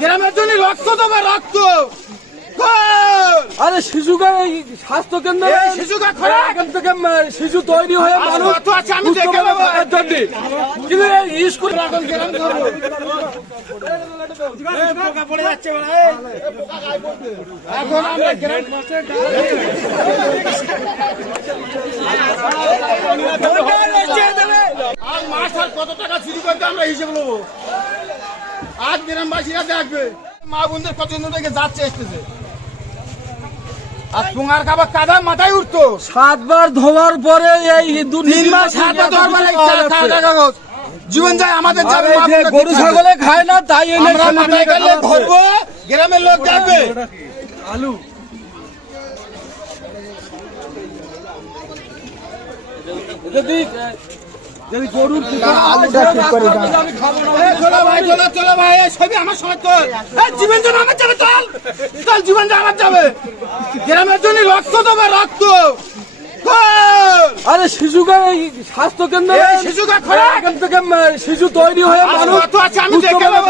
গ্রামের জন্য রক্ত তোমার রক্ত আরে শিশুকে স্বাস্থ্য কেন্দ্রে শিশুকে এখান থেকে শিশু তৈরি হয়ে মানুষ কিন্তু এই স্কুল কত টাকা শুরু করতে আমরা হিসেব নেবো আজ গ্রামবাসীরা দেখবে মা বন্ধু কতদিন থেকে যাচ্ছে এসতেছে আর তোমার কাদা মাথায় উঠতো সাতবার ধোয়ার পরে এই তিন মাস সাতবার ধোয়ার পরে জীবন যায় আমাদের যাবে গরু ছাগলে খায় না তাই মাথায় গেলে ধরবো গ্রামের লোক দেখবে আলু যদি যদি আলুটা ঠিক করে চলো ভাই চলো চলো ভাই সবই আমার সময় জীবন যেন আমার যাবে চল চল জীবন যেন আমার যাবে গ্রামের জন্য রক্ত রক্ত আরে শিশুকে স্বাস্থ্য কেন্দ্রে শিশুকে খোলা থেকে শিশু তৈরি হয়ে মানুষ তো আছে আমি দেখে নেব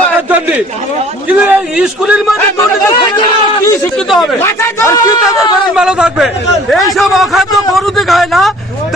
কিন্তু এই স্কুলের মধ্যে কি শিক্ষিত হবে আর কি তাদের ভালো থাকবে এইসব অখাদ্য